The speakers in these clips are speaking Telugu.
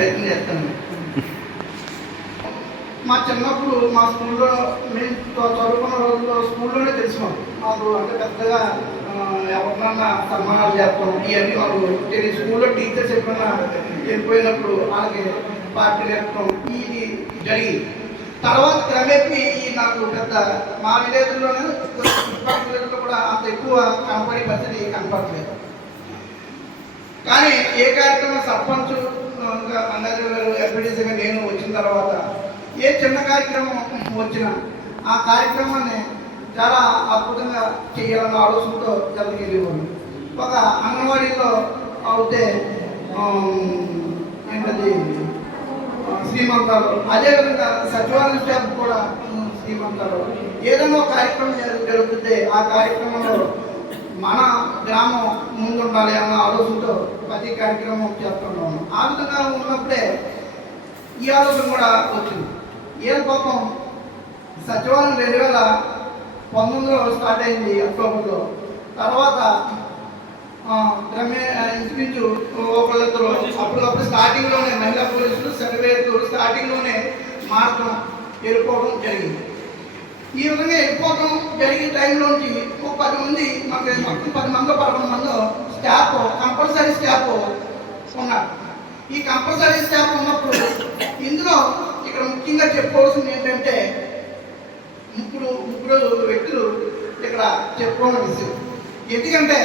ప్రయత్నం చేస్తాను. మా చిన్నప్పుడు మా స్కూల్లో మేము చదువుకున్న రోజుల్లో స్కూల్లోనే తెలుసు మాకు. అంటే పెద్దగా ఎవరినన్నా సన్మానాలు చేస్తాం ఇవన్నీ మాకు తెలియదు. స్కూల్లో టీచర్స్ ఎప్పుడన్నా వెళ్ళిపోయినప్పుడు వాళ్ళకి పార్టీ వేస్తాం ఇది జరిగింది. తర్వాత క్రమేపీ ఈ నాకు పెద్ద మా విలేజ్లోనే విలేజ్లో కూడా అంత ఎక్కువ కనపడే పరిస్థితి కనపడలేదు. కానీ ఏ కార్యక్రమం సర్పంచ్ ఇంకా మంగళ గారు ఎంపీడీసీగా నేను వచ్చిన తర్వాత ఏ చిన్న కార్యక్రమం వచ్చినా ఆ కార్యక్రమాన్ని చాలా అద్భుతంగా చేయాలన్న ఆలోచనతో జరిగేవాడు ఒక అంగన్వాడీలో అవుతే ఏంటది శ్రీమంతాలు. అదేవిధంగా సచివాలయ స్టాఫ్ కూడా శ్రీమంతాలు. ఏదైనా కార్యక్రమం జరుగుతుంటే ఆ కార్యక్రమంలో మన గ్రామం ముందుండాలి అన్న ఆలోచనతో ప్రతి కార్యక్రమం చేస్తున్నాము. ఆ విధంగా ఉన్నప్పుడే ఈ ఆలోచన కూడా వచ్చింది. ఏం పాపం సచివాలయం రెండు వేల పంతొమ్మిదిలో స్టార్ట్ అయింది అక్టోబర్లో. తర్వాత ఇంచుమించు ఒకళ్ళిద్దరు అప్పటికప్పుడు స్టార్టింగ్లోనే మహిళా పోలీసులు సర్వేలు స్టార్టింగ్లోనే మారటం వెళ్ళిపోవడం జరిగింది. ఈ విధంగా వెళ్ళిపోవడం జరిగే టైంలోంచి ఒక పది మంది మాకు మొత్తం పది మంది పదకొండు మంది స్టాఫ్ కంపల్సరీ స్టాఫ్ ఉన్నారు. ఈ కంపల్సరీ స్టాఫ్ ఉన్నప్పుడు ఇందులో ఇక్కడ ముఖ్యంగా చెప్పుకోవాల్సింది ఏంటంటే ముగ్గురు ముగ్గురు వ్యక్తులు ఇక్కడ చెప్పుకోవడం విషయం ఎందుకంటే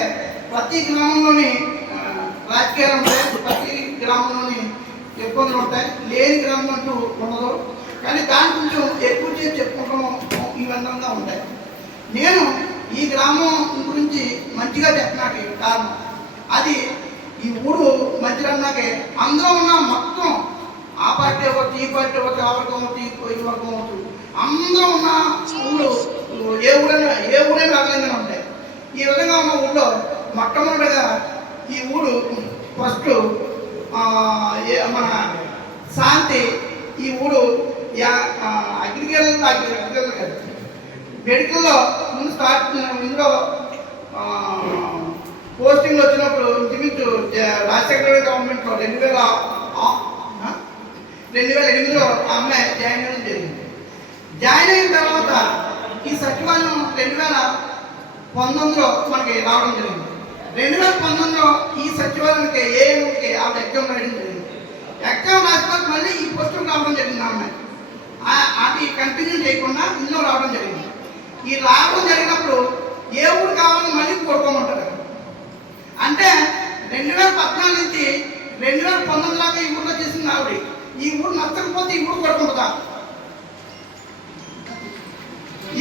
ప్రతి గ్రామంలోని రాజకీయాలు ఉంటాయి ప్రతి గ్రామంలోని ఇబ్బందులు ఉంటాయి. లేని గ్రామం అంటూ ఉండదు. కానీ దాని కొంచెం ఎక్కువ చేసి చెప్పుకుంటాము ఈ విధంగా ఉంటాయి. నేను ఈ గ్రామం గురించి మంచిగా చెప్పడానికి కారణం అది ఈ ఊరు మంచిదన్నాకే అందరూ ఉన్న మొత్తం ఆ పార్టీ అవ్వచ్చు ఈ పార్టీ అవ్వచ్చు ఆ వర్గం అవ్వచ్చు ఈ వర్గం అవ్వచ్చు అందరూ ఉన్న ఊళ్ళు ఏ ఊరైనా ఏ ఊరైనా అగలంగానే ఉంటాయి. ఈ విధంగా ఉన్న ఊళ్ళో మొట్టమొదటిగా ఈ ఊరు ఫస్ట్ మన శాంతి ఈ ఊరు అగ్రికల్చర్ అగ్రికల్చర్ కాదు. మెడికల్లో ముందు స్టార్ట్ ఇందులో పోస్టింగ్ వచ్చినప్పుడు ఇంచుమించు రాజశేఖర గవర్నమెంట్లో రెండు వేల రెండు వేల ఎనిమిదిలో ఆ అమ్మాయి జాయిన్ అవ్వడం జరిగింది. జాయిన్ అయిన తర్వాత ఈ సచివాలయం రెండు వేల పంతొమ్మిదిలో మనకి రావడం జరిగింది. రెండు వేల పంతొమ్మిదిలో ఈ సచివాలయానికి ఏఎంకి ఆవిడ ఎగ్జామ్ రాయడం జరిగింది. ఎగ్జామ్ రాసిన మళ్ళీ ఈ పుస్తకం రావడం జరిగింది అమ్మాయి అది కంటిన్యూ చేయకుండా ఇందులో రావడం జరిగింది. ఈ రావడం జరిగినప్పుడు ఏ ఊరు కావాలని మళ్ళీ కోరుకోమంటారు అంటే రెండు వేల పద్నాలుగు నుంచి రెండు వేల పంతొమ్మిది దాకా ఈ ఊళ్ళో చేసింది ఆవిడ ఈ ఊరు నచ్చకపోతే ఈ ఊరు కొడుకుంటుందా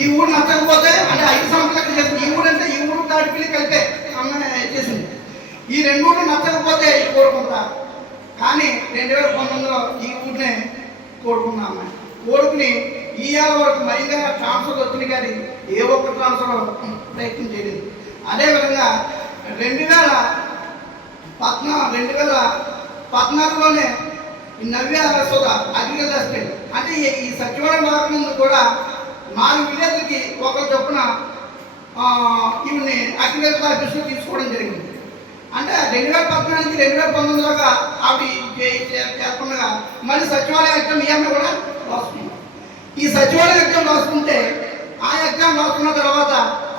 ఈ ఊరు నచ్చకపోతే అంటే ఐదు సంవత్సరాలు చేసింది. ఈ ఊరు అంటే ఈ ఊరు దాటిపిల్లి కలిపే అమ్మాయి చేసింది. ఈ రెండు ఊళ్ళు నచ్చకపోతే కోరుకుంటా కానీ రెండు వేల పంతొమ్మిదిలో ఈ ఊరినే కోరుకున్నా అమ్మాయి కోరుకుని ఇవాళ వరకు మరిగా ట్రాన్స్ఫర్ వచ్చింది కానీ ఏ ఒక్క ట్రాన్స్ఫర్ ప్రయత్నం చేయలేదు. అదేవిధంగా రెండు వేల పద్నా రెండు వేల పద్నాలుగులోనే నవ్య సోద అగ్రికల్చర్ అసిస్టెంట్ అంటే ఈ- సచివాలయం రాకముందు కూడా నాలుగు విలేజ్కి ఒకరు చొప్పున ఈవిని అగ్రికల్చర్ ఆఫీస్లో తీసుకోవడం జరిగింది. అంటే రెండు వేల పద్నాలుగు నుంచి రెండు వేల పంతొమ్మిది దాకా అవి చే- చేస్తుండగా మళ్ళీ సచివాలయం ఎగ్జామ్ ఈఎంఐ కూడా రాసుకున్నాం ఈ సచివాలయ ఎగ్జామ్ రాసుకుంటే ఆ ఎగ్జామ్ రాసుకున్న తర్వాత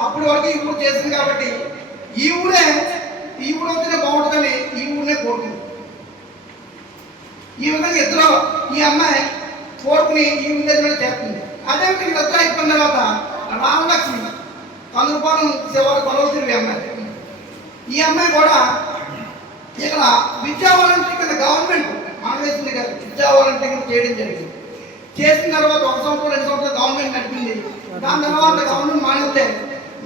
అప్పటి వరకు ఈ ఊరు చేసింది కాబట్టి ఈ ఊరే ఈ ఊరు వచ్చినా బాగుంటుందని ఈ ఊరినే కోరుకుంది. ఈ విధంగా ఇద్దరు ఈ అమ్మాయి కోరుకుని ఈ విలేజ్ చేస్తుంది అదే విధంగా ఇద్దరు అయిపోయిన తర్వాత రామలక్ష్మి కందుపాలెం శివారు గొడవ ఈ అమ్మాయి. ఈ అమ్మాయి కూడా ఇక్కడ విద్యా వాలంటీర్ కింద గవర్నమెంట్ మానవేసింది కదా విద్యా వాలంటీర్ కింద చేయడం జరిగింది. చేసిన తర్వాత ఒక సంవత్సరం రెండు సంవత్సరాలు గవర్నమెంట్ నడిపింది దాని తర్వాత గవర్నమెంట్ మానేస్తే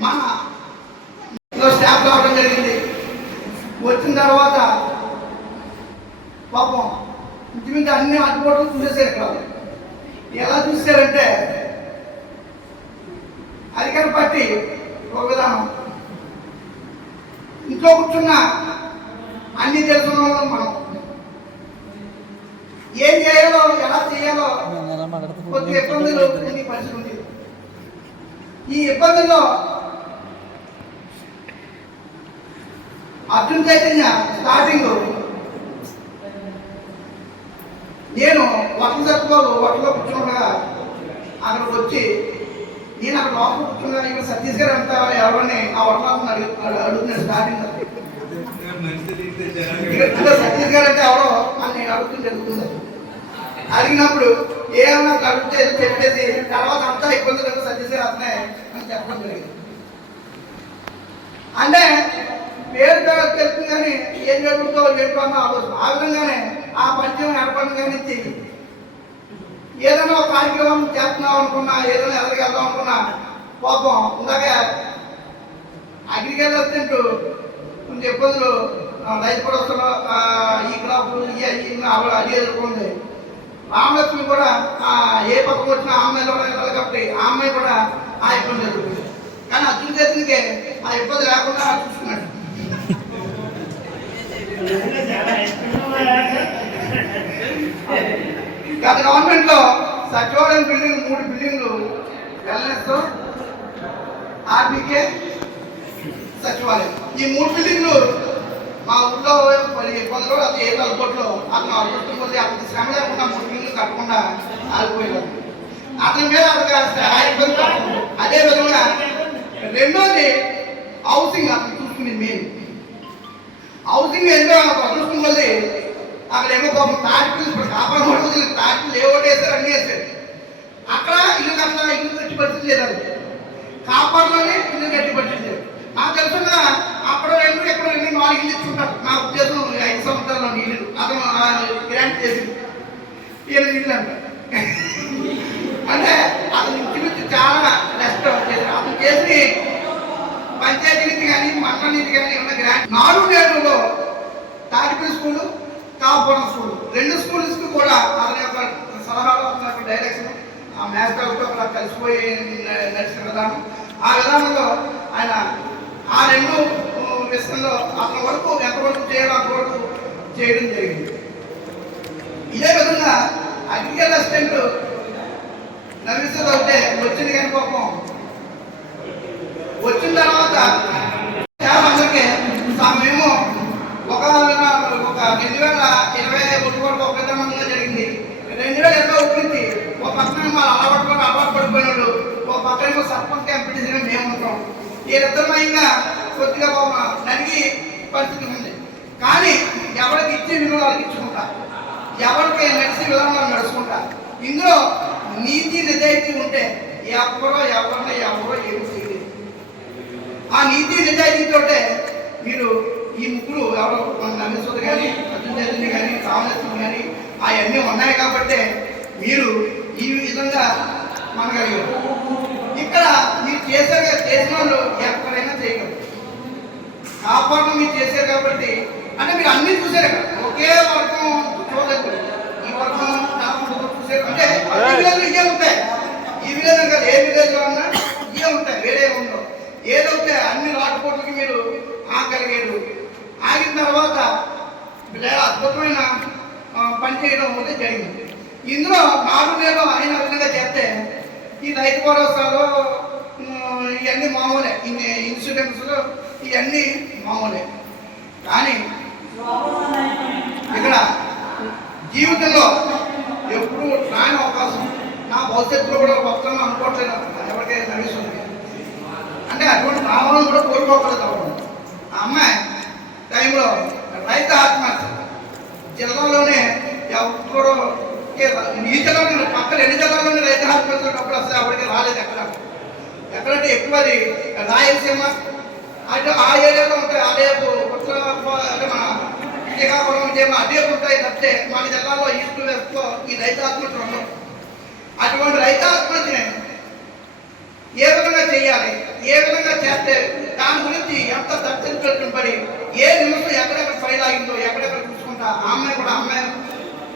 మన స్టాఫ్ రావడం జరిగింది. వచ్చిన తర్వాత పాపం ఇంచుమించు అన్ని అడ్డుబాట్లు చూసేసారు ఇక్కడ. ఎలా చూసారంటే అధికార పార్టీ ఒక విధానం. ఇంట్లో కూర్చున్న అన్ని తెలుసుకున్న వాళ్ళం మనం. ఏం చేయాలో ఎలా చేయాలో కొద్ది ఇబ్బందులు కొన్ని పరిస్థితి ఉంది ఈ ఇబ్బందుల్లో అర్జున్ చైతన్య స్టార్టింగ్ నేను వర్షం సరుకులో వర్షంలో కూర్చుండగా అక్కడికి వచ్చి నేను అక్కడ లోపల కూర్చున్నా ఇక్కడ సతీష్ గారు అంతా ఎవరని ఆ వర్షాలను అడుగు అడుగుతున్నాను స్టార్టింగ్ సతీష్ గారు అంటే ఎవరో అని నేను అడుగుతుంటే జరుగుతుంది అడిగినప్పుడు ఏమన్నా అడిగితే చెప్పేసి తర్వాత అంతా ఇబ్బంది లేదు అతనే అని చెప్పడం జరిగింది. అంటే పేరు తర్వాత కానీ ఏం జరుగుతుందో చెప్పాలన్న ఆలోచన. ఆ విధంగానే ఆ పద్యం ఏర్పడిన కానీ ఏదైనా ఒక కార్యక్రమం చేస్తున్నాం అనుకున్నా ఏదైనా ఎదరికి వెళ్దాం అనుకున్నా పాపం ఇందాక అగ్రికల్చర్ తింటూ కొంచెం ఇబ్బందులు రైతు భరోసాలో ఈ క్రాప్ ఇవి ఈ ఆవిడ అది ఎదుర్కొంది. ఆమ్లత్వం కూడా ఆ, ఏ పక్కకు వచ్చిన ఆమ్మాయిలు కూడా వెళ్ళాలి కాబట్టి ఆ అమ్మాయి కూడా ఆ ఇబ్బంది జరుగుతుంది కానీ అర్జున్ చేతికే ఆ ఇబ్బంది లేకుండా చూసుకున్నాడు గత గవర్నమెంట్లో సచివాలయం బిల్డింగ్ మూడు బిల్డింగ్లు వెల్నెస్ ఆర్బీకే సచివాలయం. ఈ మూడు బిల్డింగ్లు మా ఊళ్ళో పది ఇబ్బందులు అది ఏ తలపోట్లో అతను అదృష్టం పొంది అతని శ్రమ లేకుండా మూడు బిల్డింగ్లు కట్టకుండా ఆగిపోయాడు అతని మీద అతను ఆ ఇబ్బంది పడుతుంది. అదే విధంగా రెండోది హౌసింగ్ అతను చూసుకునేది మెయిన్ హౌసింగ్ ఏంటో నాకు అదృష్టం వల్లి అక్కడ ఏమో పాపం తాటిలు ఇప్పుడు కాపాడు పడుతుంది తాటిలు ఏ అన్నీ వేస్తారు అక్కడ ఇల్లు కన్నా ఇల్లు కట్టి పరిస్థితి లేదు కాపాడులోనే ఇల్లు కట్టి పరిస్థితి లేదు నాకు తెలుసు కదా అప్పుడు రెండు ఎక్కడ రెండు నాలుగు ఇల్లు ఇచ్చుకుంటారు నా ఉద్దేశం ఐదు సంవత్సరాల్లో ఇల్లు అతను గ్రాంట్ చేసింది. ఏడు ఇల్లు అంట. అంటే అతను ఇంచుమించు చాలా నష్టం వచ్చేది. అతను చేసి పంచాయతీ నీతి కానీ మండల నీతి కానీ ఉన్న గ్రాంట్ నాలుగు నేడులో తాడిపల్లి స్కూలు కాపురం స్కూల్. రెండు స్కూల్స్కి కూడా అతని యొక్క సలహాలు అతని డైరెక్షన్ ఆ మేస్టర్తో అక్కడ కలిసిపోయి నడిచిన విధానం. ఆ విధానంలో ఆయన ఆ రెండు విషయంలో అతని వరకు ఎంతవరకు చేయాలో అంతవరకు చేయడం జరిగింది. ఇదే విధంగా అగ్రికల్ అసిస్టెంట్ నవ్విస్తుంది వచ్చింది కానీ పాపం వచ్చిన తర్వాత చాలా అందరికీ మేము ఒక ఒక రెండు వేల ఇరవై ఒకటి వరకు ఒక విధంగా జరిగింది. రెండు వేల ఇరవై ఒకటి నుంచి ఒక పక్కన మా అలవాటు కూడా అలవాటు పడిపోయినాడు ఒక పక్కన సర్పంచ్ కంపెనీ మేము ఉంటాం. వీరిద్దరమైనా కొద్దిగా ఒక నడిగి పరిస్థితి ఉంది. కానీ ఎవరికి ఇచ్చే విలువ వాళ్ళకి ఇచ్చుకుంటారు ఎవరికి నడిచి విధంగా నడుచుకుంటా ఇందులో నీతి నిజాయితీ ఉంటే ఎవరో ఎవరిని ఎవరో ఏమి చేయలేదు ఆ నీతి నిజాయితీతోటే మీరు ఈ ముగ్గురు ఎవరో నమ్మేశ్వరు కానీ అర్జున్ కానీ రామలక్ష్మి కానీ అవన్నీ ఉన్నాయి కాబట్టి మీరు ఈ విధంగా మనగలిగారు ఇక్కడ మీరు చేశారు చేసిన వాళ్ళు ఎక్కడైనా చేయగలరు. కాపాడు మీరు చేశారు కాబట్టి అంటే మీరు అన్ని చూసారు ఒకే వర్గం ఈ వర్గం అంటే ఇవే ఉంటాయి. ఈ విలేజ్ కాదు ఏ విలేజ్లో ఉన్నా ఇవే ఉంటాయి వేరే ఉండవు. ఏదైతే అన్ని రాకపోట్లకి మీరు ఆగలిగారు ఆగిన తర్వాత అద్భుతమైన పని చేయడం అనేది జరిగింది. ఇందులో నాడు నేడు అయిన విధంగా చేస్తే ఈ రైతు భరోసాలో ఇవన్నీ మామూలే. ఇన్ని ఇన్సూరెన్స్లు ఇవన్నీ మామూలే. కానీ ఇక్కడ జీవితంలో ఎప్పుడూ రాని అవకాశం. నా భవిష్యత్తులో కూడా వస్తాను అనుకోవట్లేదు ఎవరికైనా నడుస్తుంది అంటే అటువంటి రావాలని కూడా కోరుకోకూడదు అవ్వడం ఆ అమ్మాయి టైంలో రైతు ఆత్మహత్య. జిల్లాలోనే ఎవరు ఈ జిల్లాలో పక్కన ఎన్ని జిల్లాలోనే రైతు ఆత్మహత్యలు అప్పుడు అసలు ఎవరికి రాలేదు ఎక్కడ. ఎక్కడంటే ఎక్కువ అది రాయలసీమ. అంటే ఆ ఏరియాలో ఉంటాయి. ఆ రేపు ఉత్తర అంటే మన శ్రీకాకుళం విజయవాడ అదేపు ఉంటాయి తప్పితే మన జిల్లాలో ఈస్ట్ వెస్ట్లో ఈ రైతు ఉండవు అటువంటి రైతు ఆత్మహత్యని ఏ విధంగా చేయాలి ఏ విధంగా చేస్తే దాని గురించి ఎంత చర్చలు ఏ నిమిషం ఎక్కడెక్కడ ఫైల్ ఆగిందో ఎక్కడెక్కడ చూసుకుంటా ఆ అమ్మాయి కూడా అమ్మాయి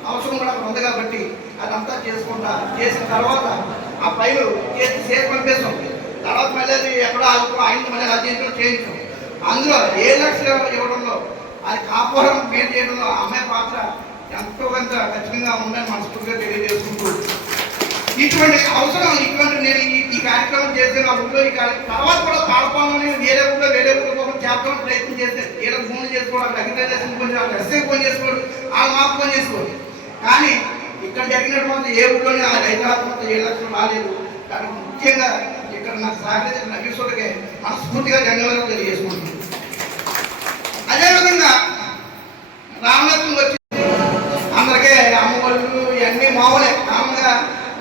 అవసరం కూడా అక్కడ ఉంది కాబట్టి అదంతా చేసుకుంటా. చేసిన తర్వాత ఆ ఫైల్ చేసి చేసి పంపేసాం తర్వాత మళ్ళీ అది ఎక్కడో ఆగిపో అయింది మళ్ళీ అది ఏంటో చేయించాం. అందులో ఏ లక్షలు ఇవ్వడంలో అది కాపురం మెయిన్ చేయడంలో ఆ అమ్మాయి పాత్ర ఎంతో కొంత ఖచ్చితంగా ఉందని మనస్ఫూర్తిగా తెలియజేసుకుంటూ ఇటువంటి అవసరం ఇటువంటి నేను ఈ కార్యక్రమం చేస్తే నా ఊళ్ళో ఈ కార్యక్రమం తర్వాత కూడా పాడపాలని వేరే ఊళ్ళో వేరే ఊళ్ళో కోసం చేద్దాం ప్రయత్నం చేస్తే వీళ్ళకి ఫోన్ చేసుకోవడం అగ్రికల్చర్ కొంచెం ఎస్ఐ ఫోన్ చేసుకోవడం వాళ్ళు మాకు ఫోన్ చేసుకోవడం కానీ ఇక్కడ జరిగినటువంటి ఏ ఊళ్ళోనే ఆ రైతు ఆత్మహత్య ఏ లక్షలు రాలేదు. కానీ ముఖ్యంగా ఇక్కడ నాకు సహకరించిన నవీశ్వరుడికి మనస్ఫూర్తిగా ధన్యవాదాలు తెలియజేసుకుంటున్నాను. అదేవిధంగా రామనాథం వచ్చి అందరికీ అమ్మఒళ్ళు ఇవన్నీ మామూలే. కామన్గా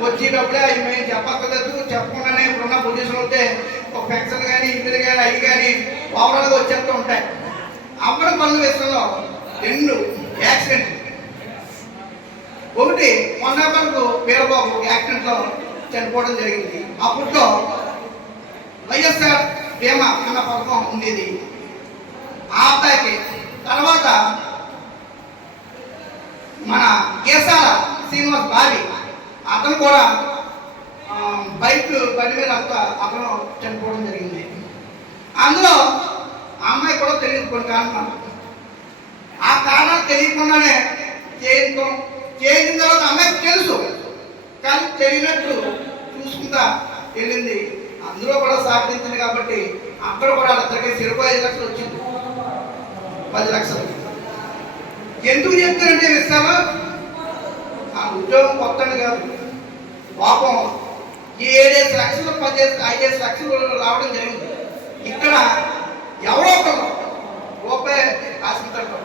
వచ్చేటప్పుడే అవి మేము చెప్పక్కర్లేదు చెప్పకుండానే ఇప్పుడున్న పొజిషన్ ఉంటే ఒక పెన్షన్ కానీ ఇద్దరు కానీ అవి కానీ ఓవరాల్గా వచ్చేస్తూ ఉంటాయి. అమ్మడం పనుల విషయంలో రెండు యాక్సిడెంట్. ఒకటి మొన్న వరకు వీరబాబు యాక్సిడెంట్లో చనిపోవడం జరిగింది. అప్పట్లో వైఎస్ఆర్ బీమా అన్న పథకం ఉండేది. ఆ అబ్బాయికి తర్వాత మన కేసాల శ్రీనివాస్ బావి అతను కూడా బైక్ బండి మీద అంతా అతను చనిపోవడం జరిగింది. అందులో అమ్మాయి కూడా తెలియదు కొన్ని కారణాలు. ఆ కారణాలు తెలియకుండానే చేయటం చేసిన తర్వాత అమ్మాయికి తెలుసు. కానీ తెలియనట్టు చూసుకుంటా వెళ్ళింది. అందులో కూడా సహకరించింది కాబట్టి అక్కడ కూడా అందరికీ ఇరవై ఐదు లక్షలు వచ్చింది. పది లక్షలు. ఎందుకు చెప్తారంటే ఇస్తావా ఆ ఉద్యోగం కొత్తది కాదు. పాపం ఈ ఏడేసి లక్షలు పదిహేను ఐదేసి లక్షలు రావడం జరిగింది. ఇక్కడ ఎవరో ఒకరు రూపాయి ఆశించడం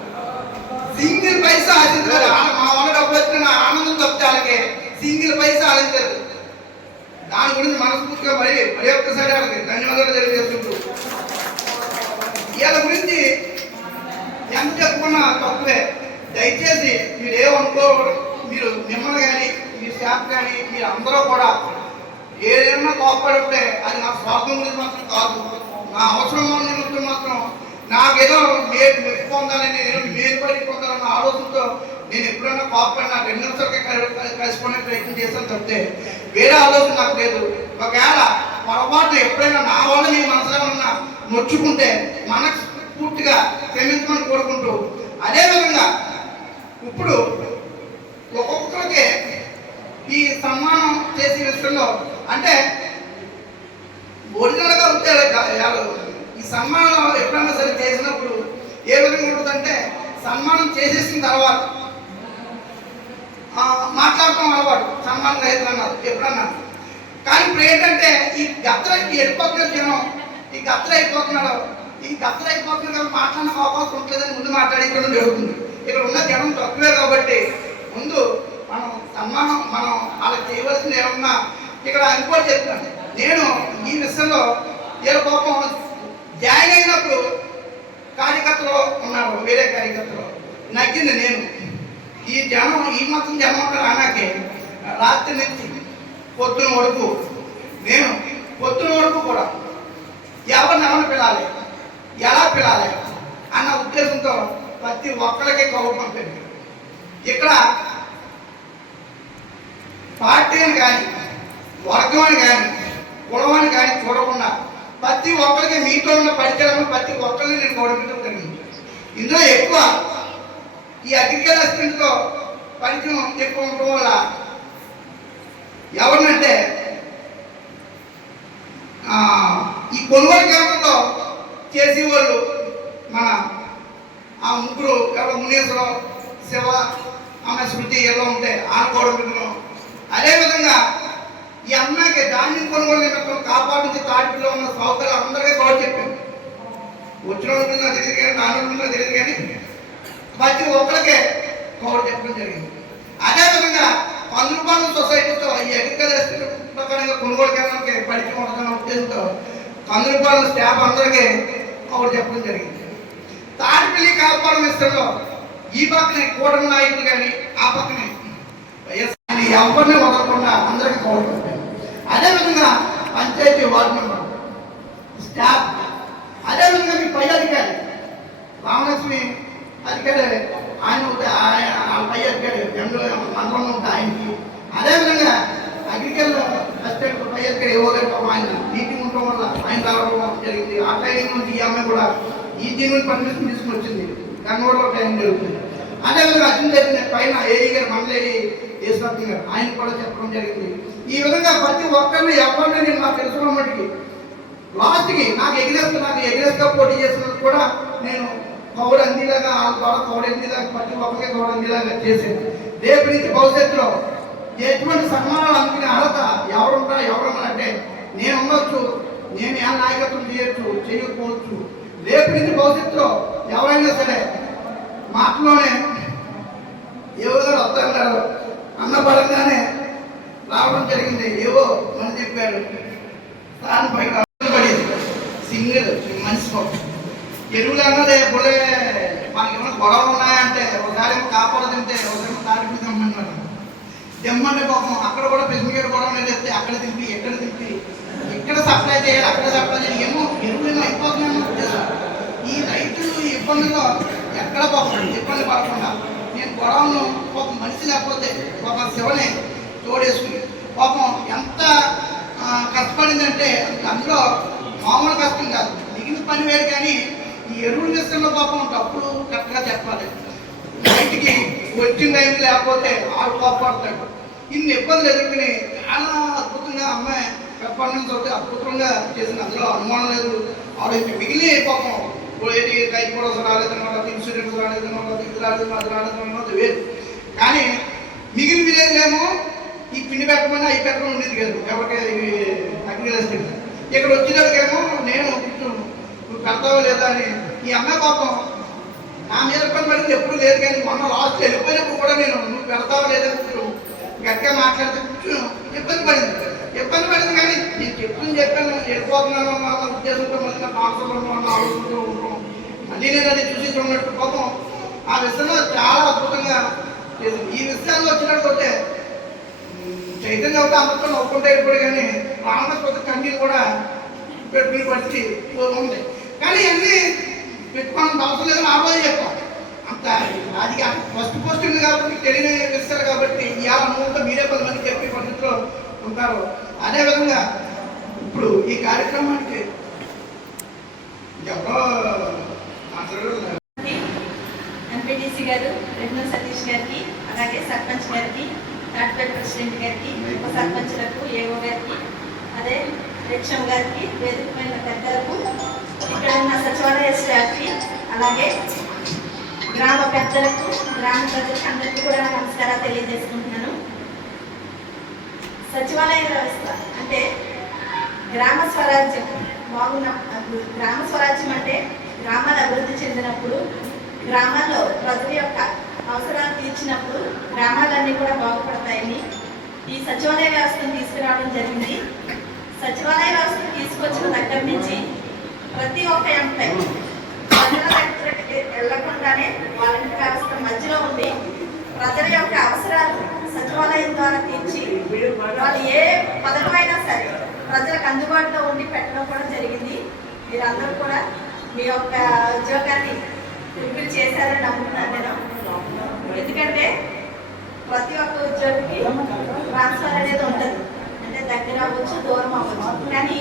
సింగిల్ పైసా ఆశించారు. మా వల్ల డబ్బు వచ్చిన ఆనందం తప్పితే వాళ్ళకి సింగిల్ పైసా ఆశించారు. దాని గురించి మనస్ఫూర్తిగా మరి మరి ఒక్కసారి వాళ్ళకి ధన్యవాదాలు తెలియజేస్తుంటూ వీళ్ళ గురించి ఎంత చెప్పుకున్నా? తక్కువే దయచేసి మీరు ఏమనుకో మీరు మిమ్మల్ని కానీ మీ స్టాఫ్ కానీ మీరు అందరూ కూడా ఏదైనా కోపడి అది నా స్వార్థం గురించి మాత్రం కాదు. నా అవసరం నిమిత్తం మాత్రం నాకేదో మేలు మెప్పు పొందాలని నేను మేలు పడి పొందాలన్న ఆలోచనతో నేను ఎప్పుడైనా కోపడినా రెండు నిమిషాలకి కలుసుకునే ప్రయత్నం చేశాను తప్పితే వేరే ఆలోచన నాకు లేదు. ఒకవేళ పొరపాటు ఎప్పుడైనా నా వల్ల మీ మనసులో ఉన్న నొచ్చుకుంటే మనకు పూర్తిగా క్షమించమని కోరుకుంటూ అదేవిధంగా ఇప్పుడు ఒక్కొక్కరికి ఈ సన్మానం చేసే విషయంలో అంటే ఒరిజినల్గా ఉంటే ఈ సన్మానం ఎప్పుడైనా సరే చేసినప్పుడు ఏ విధంగా ఉంటుందంటే సన్మానం చేసేసిన తర్వాత మాట్లాడటం అలవాటు సన్మానం రైతులన్నారు ఎప్పుడన్నా. కానీ ఇప్పుడు ఏంటంటే ఈ గత్ర వెళ్ళిపోతున్నారు జనం ఈ గత్ర అయిపోతున్నాడు. ఈ గద్దలు అయిపోతున్నారు కాబట్టి మాట్లాడిన అవకాశం ఉంటుందని ముందు మాట్లాడించడం జరుగుతుంది. ఇక్కడ ఉన్న జనం తక్కువే కాబట్టి ముందు మనం సన్మానం మనం వాళ్ళకి చేయవలసింది ఏమన్నా ఇక్కడ ఇంకోటి చెప్తాను. నేను ఈ విషయంలో ఏ కోపం జాయిన్ అయినప్పుడు కార్యకర్తలు ఉన్నారు వేరే కార్యకర్తలు. నగ్గింది నేను. ఈ జనం ఈ మొత్తం జనం రానాకే. రాత్రి నుంచి పొద్దున వరకు నేను పొద్దున వరకు కూడా ఎవరిని ఎవరిని పిలాలి ఎలా పిలాలి? అన్న ఉద్దేశంతో ప్రతి ఒక్కరికి కౌరు పంపింది ఇక్కడ పార్టీని కానీ వర్గం అని కానీ కులమని కానీ చూడకుండా ప్రతి ఒక్కరికి మీతో ఉన్న పరిచయం ప్రతి ఒక్కరిని నేను గౌరవించడం జరిగింది. ఇందులో ఎక్కువ ఈ అగ్రికల్చర్ అసిస్టెంట్తో పరిచయం ఎక్కువ ఉండడం వల్ల ఎవరినంటే ఈ కొనుగోలు కేంద్రంలో చేసేవాళ్ళు మన ఆ ముగ్గురు ఎవరో మునీశ్వరం శివ ఆమె శృతి ఎలా ఉంటే ఆనుకోవడం అదేవిధంగా ఈ అమ్మాయికి ధాన్యం కొనుగోలు నిమిత్తం కాపాడించి తాటిలో ఉన్న సౌకర్యాలు అందరికీ కూడా చెప్పాను వచ్చిన వాళ్ళ తెలియదు కానీ రాని తెలియదు కానీ ప్రతి ఒక్కరికే కవర్ చెప్పడం జరిగింది. అదేవిధంగా పందులపాలెం సొసైటీతో ఈ అగ్రికల్చర్ ప్రకారంగా కొనుగోలు కేంద్రానికి పరిచయం ఉండదన్న ఉద్దేశంతో కందులపాలెం స్టాఫ్ అందరికీ కవర్ చెప్పడం జరిగింది. తాడిపల్లి కాపాడం విషయంలో ఈ పక్కనే కూటమి నాయకులు కానీ ఆ పక్కనే వైఎస్ ఎవరిని వదలకుండా అందరికీ కవర్ అదేవిధంగా పంచాయతీ వార్డు మెంబర్ స్టాఫ్ అదేవిధంగా మీ పై అధికారి రామలక్ష్మి అధికారి ఆయన ఉంటే ఆయన ఆ పై అధికారి ఎండు మండలంలో ఉంటే ఆయనకి అదేవిధంగా అగ్రికల్చర్ అసిస్టెంట్ పై అధికారి ఏవో గారి పాపం ఆయన మీటింగ్ ఉండటం వల్ల ఆయన రావడం జరిగింది ఆ ట్రైనింగ్ నుంచి ఈ అమ్మాయి కూడా ఈ దీని నుంచి పర్మిషన్ తీసుకుని వచ్చింది గంగవరంలో ట్రైనింగ్ జరుగుతుంది. అదేవిధంగా అర్జున్ జరిగిన పైన ఏఈ గారు మండలి దేశరత్న గారు ఆయన కూడా చెప్పడం జరిగింది. ఈ విధంగా ప్రతి ఒక్కరిని ఎవరిని నేను నాకు తెలుసుకున్న మట్టుకి లాస్ట్కి నాకు ఎగిరేస్తూ నాకు ఎగిరేస్తా పోటీ చేసినందుకు కూడా నేను కౌడు అందిలాగా వాళ్ళ ద్వారా కౌడు అందేలాగా ప్రతి ఒక్కరికి కౌడు అందిలాగా చేసేది రేపు నుంచి భవిష్యత్తులో ఎటువంటి సన్మానాలు అందుకునే అర్హత ఎవరుంటా ఎవరున్నా అంటే నేను ఉండొచ్చు నేను ఏ నాయకత్వం చేయొచ్చు చేయకపోవచ్చు రేపు నుంచి భవిష్యత్తులో ఎవరైనా సరే మాటలోనే ఏవో వస్తున్నారు అన్న పరంగానే రావడం జరిగింది. ఏవో మనం చెప్పాడు. దానిపై పడేది సింగిల్ మనిషి ఎరువులు అన్నదే బుల్లే. మనకి ఏమైనా గొడవలు ఉన్నాయంటే ఒకసారి కాపాడు తింటే ఒకసారి తాడిపి తెమ్మన్నారు తెమ్మంటే పాపం అక్కడ కూడా పెసిమిగేడు గొడవ తెస్తే అక్కడ తింపి ఎక్కడ తింపి. ఇక్కడ సప్లై చేయాలి అక్కడ సప్లై చేయాలి. ఏమో ఎరువులు ఏమో అయిపోతున్నాను ఈ రైతులు ఈ ఇబ్బందుల్లో ఎక్కడ పాపం ఇబ్బంది పడకుండా నేను గొడవను ఒక మనిషి లేకపోతే ఒక శివని తోడేసుకుని పాపం ఎంత కష్టపడిందంటే అందులో మామూలు కష్టం కాదు. మిగిలిన పని వేరు కానీ ఈ ఎరువుల విషయంలో పాపం డబ్బులు కరెక్ట్గా చెప్పాలి బయటికి వచ్చిన టైం లేకపోతే ఆడు కోపడతాడు ఇన్ని ఇబ్బందులు ఎదుర్కొని చాలా అద్భుతంగా అమ్మాయి పెర్ఫార్మెన్స్ ఒకటి అద్భుతంగా చేసింది అందులో అనుమానం లేదు. ఆరోగ్యం మిగిలిన పాపం ఏది కైకి కూడా రాలేదన్నమాట ఇన్సూరెన్స్ రాలేదన్నమాట ఇది రాలేదు అది రాలేదన్నమాట వేరు. కానీ మిగిలిన విలేజ్లేమో ఈ పిండి పెట్టమని అవి పెట్టడం ఉండేది కాదు. ఎవరికి అగ్నిలేస్తే ఇక్కడ వచ్చినట్టుకేమో నేను కొంచెం నువ్వు పెడతావో లేదా అని ఈ అమ్మాయి పాపం నా మీద ఇబ్బంది పడింది. ఎప్పుడు లేదు కానీ మొన్న లాస్ట్ వెళ్ళిపోయినప్పుడు కూడా నేను నువ్వు పెడతావో లేదా? కొంచెం గట్టిగా మాట్లాడితే కొంచెం ఇబ్బంది పడింది. ఇబ్బంది పడింది కానీ నేను చెప్పింది చెప్పాను నేను వెళ్ళిపోతున్నాను అన్న ఉద్దేశంతో మళ్ళీ నా అన్న ఆలోచనతో ఉంటాం మళ్ళీ నేను అది చూసి ఉన్నట్టు పాపం ఆ విషయంలో చాలా అద్భుతంగా చేసింది ఈ విషయాల్లో వచ్చినట్టు చైతన్య ఒకటి అందరితో నవ్వుకుంటే ఇప్పుడు కానీ రామస్పతి కన్నీళ్ళు కూడా పెట్టుకుని పరిస్థితి ఉంటాయి. కానీ అన్నీ పెట్టుకోవడం అవసరం లేదని ఆ చెప్పాం. అంత అది ఫస్ట్ పోస్ట్ ఉంది కాబట్టి తెలియని విషయాలు కాబట్టి ఇవాళ మూడు మీరే పది మంది చెప్పే పద్ధతిలో ఉంటారు. అదేవిధంగా ఇప్పుడు ఈ కార్యక్రమానికి ఎవరో ఎంపీటీసీ గారు రెడ్న సతీష్ గారికి అలాగే సర్పంచ్ గారికి తాటిపల్లి ప్రెసిడెంట్ గారికి ఉప సర్పంచ్లకు ఏఓ గారికి అదే లక్ష్యం గారికి వేదికమైన పెద్దలకు ఇక్కడ ఉన్న సచివాలయ స్టాఫ్కి అలాగే గ్రామ పెద్దలకు గ్రామ ప్రజలకు అందరికీ కూడా నమస్కారాలు తెలియజేసుకుంటున్నాను. సచివాలయ వ్యవస్థ అంటే గ్రామ స్వరాజ్యం. బాగున్న గ్రామ స్వరాజ్యం అంటే గ్రామాలు అభివృద్ధి చెందినప్పుడు గ్రామాల్లో ప్రజల యొక్క అవసరాలు తీర్చినప్పుడు గ్రామాలన్నీ కూడా బాగుపడతాయని ఈ సచివాలయ వ్యవస్థను తీసుకురావడం జరిగింది. సచివాలయ వ్యవస్థను తీసుకొచ్చిన దగ్గర నుంచి ప్రతి ఒక్క ఎంపై ప్రజల దగ్గరికి వెళ్ళకుండానే వాలంటీ వ్యవస్థ మధ్యలో ఉండి ప్రజల యొక్క అవసరాలు సచివాలయం ద్వారా తీర్చి వాళ్ళు ఏ పథకమైనా సరే ప్రజలకు అందుబాటులో ఉండి పెట్టడం కూడా జరిగింది. మీరందరూ కూడా మీ యొక్క ఉద్యోగాన్ని ఫుల్ఫిల్ చేశారని నమ్ముతున్నాను నేను. ఎందుకంటే ప్రతి ఒక్క ఉద్యోగికి ట్రాన్స్ఫర్ అనేది ఉంటుంది అంటే దగ్గర అవ్వచ్చు దూరం అవ్వచ్చు. కానీ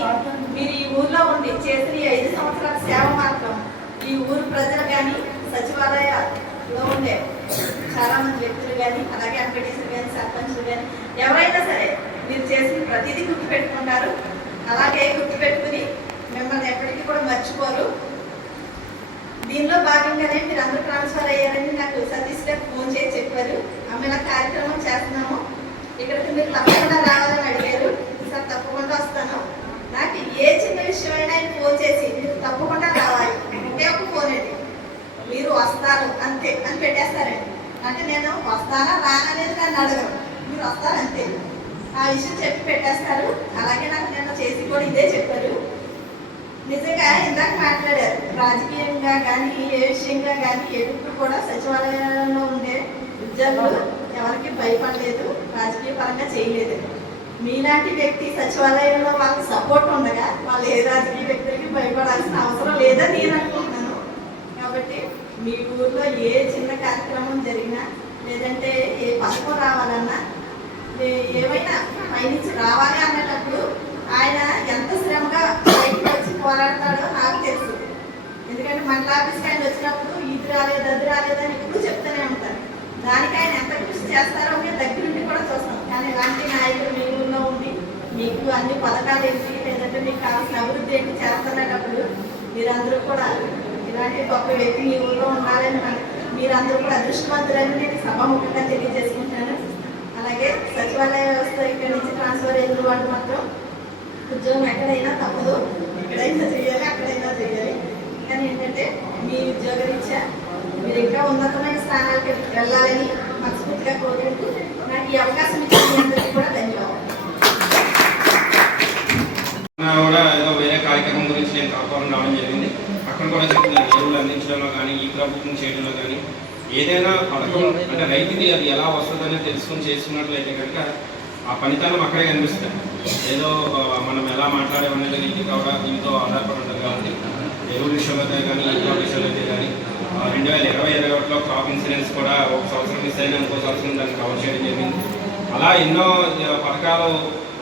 మీరు ఈ ఊర్లో ఉండి చేసిన ఈ ఐదు సంవత్సరాల సేవ మాత్రం ఈ ఊరు ప్రజలు కానీ లో ఉండే. చాలా మంది వ్యక్తులు కానీ అలాగే ఎంపీటీసీలు కానీ సర్పంచ్లు కానీ ఎవరైనా సరే మీరు చేసిన ప్రతిదీ గుర్తుపెట్టుకుంటారు. అలాగే గుర్తుపెట్టుకుని మిమ్మల్ని ఎప్పటికీ కూడా మర్చిపోరు. దీనిలో భాగంగానే మీరు అందరూ ట్రాన్స్ఫర్ అయ్యారని నాకు సతీష్ గారు ఫోన్ చేసి చెప్పారు. ఆమె కార్యక్రమం చేస్తున్నాము. ఇక్కడికి మీరు తప్పకుండా రావాలని అడిగారు. సార్ తప్పకుండా వస్తాను. నాకు ఏ చిన్న విషయమైనా ఆయన ఫోన్ చేసి మీరు తప్పకుండా రావాలి ఒకే ఒక ఫోన్ అండి మీరు వస్తారు. అంతే అని పెట్టేస్తారండి. అంటే నేను వస్తానా రాననేది నన్ను అడగరు. మీరు వస్తారు అంతే. ఆ విషయం చెప్పి పెట్టేస్తారు. అలాగే నాకు నిన్న చేసి కూడా ఇదే చెప్పారు. నిజంగా ఇందాక మాట్లాడారు. రాజకీయంగా కానీ ఏ విషయంగా కానీ ఎప్పుడు కూడా సచివాలయంలో ఉండే ఉద్యోగులు ఎవరికి భయపడలేదు రాజకీయ పరంగా చేయలేదు. మీలాంటి వ్యక్తి సచివాలయంలో వాళ్ళకి సపోర్ట్ ఉండగా వాళ్ళు ఏ రాజకీయ వ్యక్తులకి భయపడాల్సిన అవసరం లేదని నేను అనుకుంటున్నాను. కాబట్టి మీ ఊర్లో ఏ చిన్న కార్యక్రమం జరిగినా లేదంటే ఏ పథకం రావాలన్నా ఏమైనా పైనుంచి రావాలి అన్నటప్పుడు ఆయన ఎంత శ్రమగా బయటకు వచ్చి పోరాడతాడో నాకు తెలుసు. ఎందుకంటే మండల ఆఫీస్కి ఆయన వచ్చినప్పుడు ఇది రాలేదు అది రాలేదు అని ఎప్పుడు చెప్తూనే ఉంటారు. దానికి ఆయన ఎంత కృషి చేస్తారో మీరు దగ్గర నుండి కూడా చూస్తాం. కానీ ఇలాంటి నాయకులు మీ ఊళ్ళో ఉండి మీకు అన్ని పథకాలు ఏంటి లేదంటే మీకు కావాల్సిన అభివృద్ధి ఏంటి చేస్తున్నప్పుడు మీరందరూ కూడా ఇలాంటి గొప్ప వ్యక్తి మీ ఊళ్ళో ఉండాలని మీరందరూ కూడా అదృష్టవంతులని నేను సభాముఖంగా తెలియజేసుకుంటున్నాను. అలాగే సచివాలయ వ్యవస్థ ఇక్కడ నుంచి ట్రాన్స్ఫర్ అయిన వాళ్ళు మాత్రం ఉద్యోగం ఎక్కడైనా తప్పదు. ఎక్కడైనా చేయాలి అక్కడైనా చేయాలి. కానీ ఏంటంటే మీ ఉద్యోగరీత్యా మీరు ఇంకా ఉన్నతమైన స్థానాలకి వెళ్ళాలని మనస్ఫూర్తిగా కోరుకుంటూ నాకు ఈ అవకాశం ఇచ్చినందుకు కూడా ధన్యవాదాలు. కూడా ఏదో వేరే కార్యక్రమం గురించి నేను కాపాడం రావడం జరిగింది. అక్కడ కూడా చెప్తున్నాను ఎరువులు కానీ ఈ ప్రభుత్వం చేయడంలో కానీ ఏదైనా పథకం అంటే రైతుకి అది ఎలా వస్తుందని తెలుసుకొని చేసుకున్నట్లయితే కనుక ఆ పనితనం అక్కడే కనిపిస్తుంది ఏదో మనం ఎలా మాట్లాడేమనేది ఇంటి కూడా దీంతో ఆధారపడి ఉంటుంది కాబట్టి ఎరువుల విషయంలో అయితే కానీ ఈ విషయంలో అయితే కానీ రెండు వేల ఇరవై ఇరవై ఒకటిలో క్రాప్ ఇన్సూరెన్స్ కూడా ఒక సంవత్సరం మిస్ అయినా ఇంకో సంవత్సరం దాన్ని కవర్ చేయడం జరిగింది. అలా ఎన్నో పథకాలు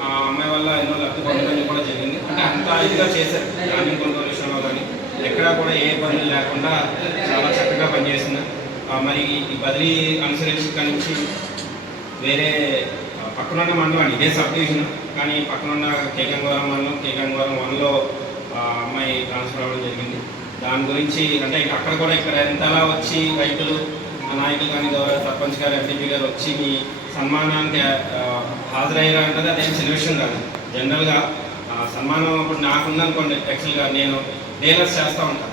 ఆ అమ్మాయి వల్ల ఎన్నో లబ్ధి పొందడం కూడా జరిగింది. అంటే అంత ఇదిగా చేశారు. గ్రామీణ కొనుగోలు ఎక్కడా కూడా ఏ ఇబ్బందులు లేకుండా చాలా చక్కగా పనిచేసింది. మరి ఈ బదిలీ అనుసరించి నుంచి వేరే పక్కనున్న మండలం ఇదే సబ్ డివిజన్. కానీ పక్కనున్న కేకంగవరం మండలం కేకంగవరం వన్లో అమ్మాయి ట్రాన్స్ఫర్ అవ్వడం జరిగింది. దాని గురించి అంటే అక్కడ కూడా ఇక్కడ ఎంతలా వచ్చి రైతులు నాయకులు కానీ ద్వారా సర్పంచ్ గారు ఎంపీపీ గారు వచ్చి మీ సన్మానానికి హాజరయ్యారు అంటే అదేం చిన్న విషయం కాదు. జనరల్గా సన్మానం ఇప్పుడు నాకుందనుకోండి యాక్చువల్గా నేను డీలర్స్ చేస్తూ ఉంటాను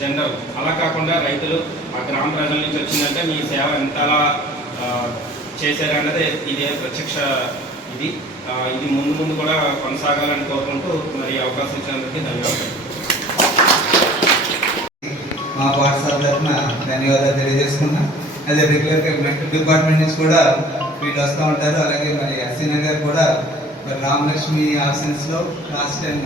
జనరల్. అలా కాకుండా రైతులు ఆ గ్రామ ప్రజల నుంచి వచ్చిందంటే మీ సేవ ఎంతలా ఆ, చేశారు ఇదే ప్రత్యక్ష ఇది. ఇది ముందు ముందు కూడా కొనసాగాలని కోరుకుంటూ మరి అవకాశం ఇచ్చినందుకు ధన్యవాదాలు. మా పాఠశాల తరఫున ధన్యవాదాలు తెలియజేసుకున్నా అదే రెగ్యులర్గా మెట్రో డిపార్ట్మెంట్ నుంచి కూడా వీళ్ళు వస్తూ ఉంటారు. అలాగే మరి హసీనా గారు కూడా రామలక్ష్మి ఆబ్సెన్స్లో లాస్ట్ టైం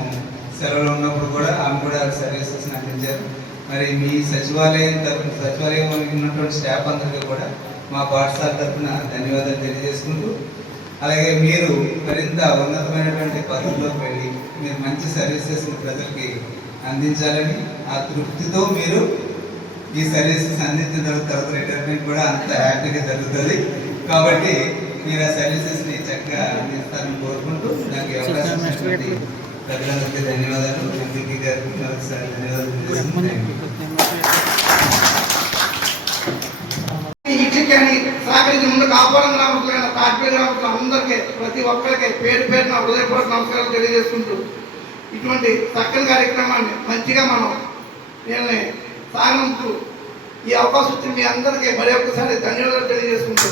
సెలవులో ఉన్నప్పుడు కూడా ఆమె కూడా సర్వీసెస్ అందించారు మరి మీ సచివాలయం తరఫున సచివాలయం ఉన్నటువంటి స్టాఫ్ అందరికీ కూడా మా పాఠశాల తరఫున ధన్యవాదాలు తెలియజేసుకుంటూ అలాగే మీరు మరింత ఉన్నతమైనటువంటి పదవుల్లోకి వెళ్ళి మీరు మంచి సర్వీసెస్ ప్రజలకి అందించాలని ఆ తృప్తితో మీరు ఈ సర్వీసెస్ అందించిన తర్వాత రిటైర్మెంట్ కూడా అంత హ్యాపీగా జరుగుతుంది. కాబట్టి మీరు ఆ సర్వీసెస్ని చక్కగా అందిస్తారని కోరుకుంటూ నాకు అవకాశం ప్రజలందరికీ ధన్యవాదాలు ఎంపీ గారికి ఒకసారి ధన్యవాదాలు తెలియజేస్తున్నాను ఇంటికి ముందు కాపాడం గ్రామస్తులైన కార్పొరేట్ గ్రామస్తులు అందరికీ ప్రతి ఒక్కరికి పేరు పేరున హృదయపూర్వక నమస్కారాలు తెలియజేసుకుంటూ ఇటువంటి చక్కని కార్యక్రమాన్ని మంచిగా మనం వీళ్ళని సాగినందుకు ఈ అవకాశం ఇచ్చిన మీ అందరికీ మరి ఒక్కసారి ధన్యవాదాలు తెలియజేసుకుంటూ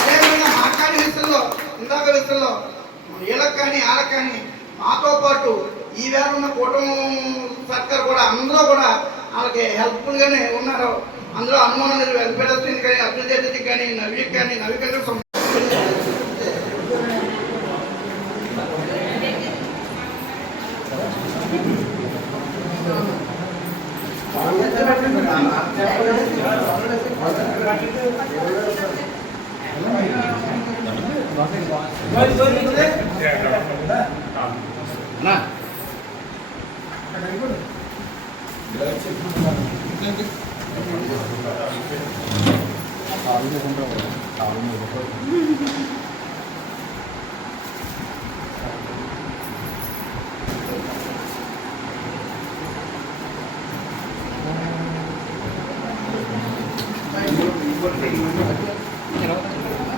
అదేవిధంగా మాట్లాడే విషయంలో ఇందాక విషయంలో వీళ్ళకి కానీ వాళ్ళకి కానీ మాతో పాటు ఈ వేళ ఉన్న కూటమి సర్కార్ కూడా అందరూ కూడా వాళ్ళకి హెల్ప్ఫుల్గానే ఉన్నారు. అందులో అనుమానం లేదు వెల్ఫేర్ కానీ అభివృద్ధి కానీ నవీకి కానీ నవీకరణ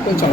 కొంచెం